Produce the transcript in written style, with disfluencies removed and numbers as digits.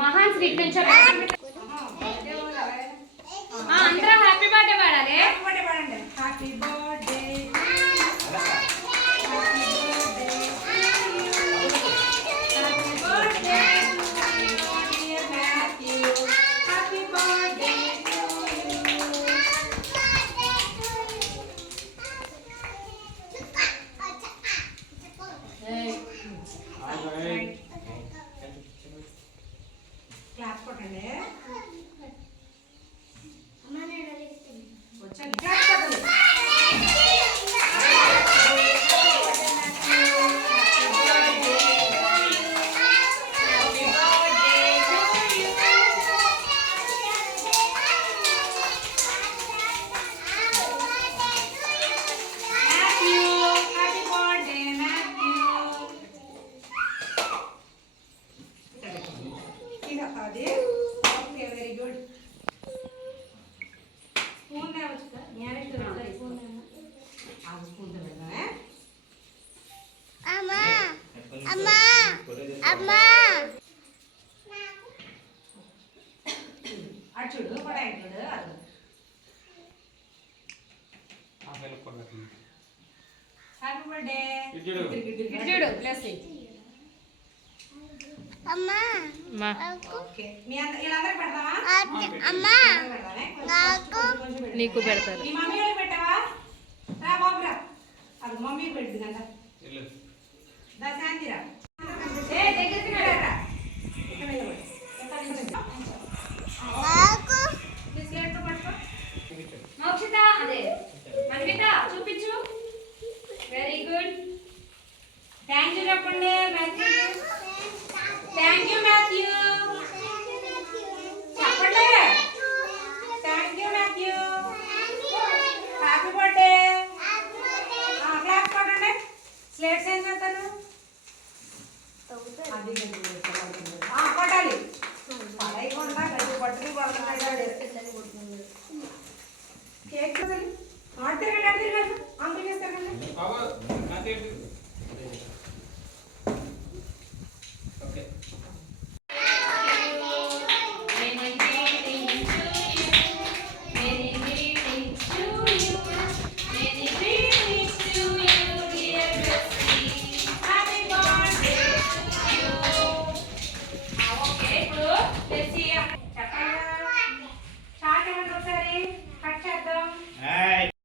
మహాన్ శ్రీ నుంచి అందరూ హ్యాపీ బర్త్డే పాడాలి. హ్యాపీ బర్త్డే క్లాప్ కొట్టండి. వచ్చండి క్లాప్ కొట్టండి. అది ఓకే వెరీ గుడ్. స్పూన్ లేవచ్చు కదా జ్ఞానేశ్వరి స్పూన్ ఆ స్పూన్ తో పెడదామే. అమ్మా అమ్మా అమ్మా అటు చూడు కూడా చూడు. హ్యాపీ బర్త్డే చూడు ప్లస్ అమ్మా ఓకే మీ వీళ్ళందరికీ పెడతావా? అమ్మా నాకు నీకు పెడతారు. మీ మమ్మీ వాళ్ళకి పెట్టావా? రా బాబు రా. అది మమ్మీకి పెట్టు గంట దా శాంతి రా. దగ్గరికి పెట్టరా. ఇక్కడ నిలబడు. నాకు ప్లేట్ పట్టుకో. మోక్షిత అదే మన్విత చూపించు. Very good. థ్యాంక్ యూ చెప్పండి మాథ్యూ. థ్యాంక్ యూ మాథ్యూ చెప్పండి. Thank you Matthew. Happy birthday. Clap కొట్టండి. స్లేట్స్ ఏం చేస్తాను అది కొట్టాలి. పడైకుండా గడ్డి పట్టుకుని పడుతున్నాడు. కేక్ ఆడుతారు అంకుల్ చేస్తారు కదా.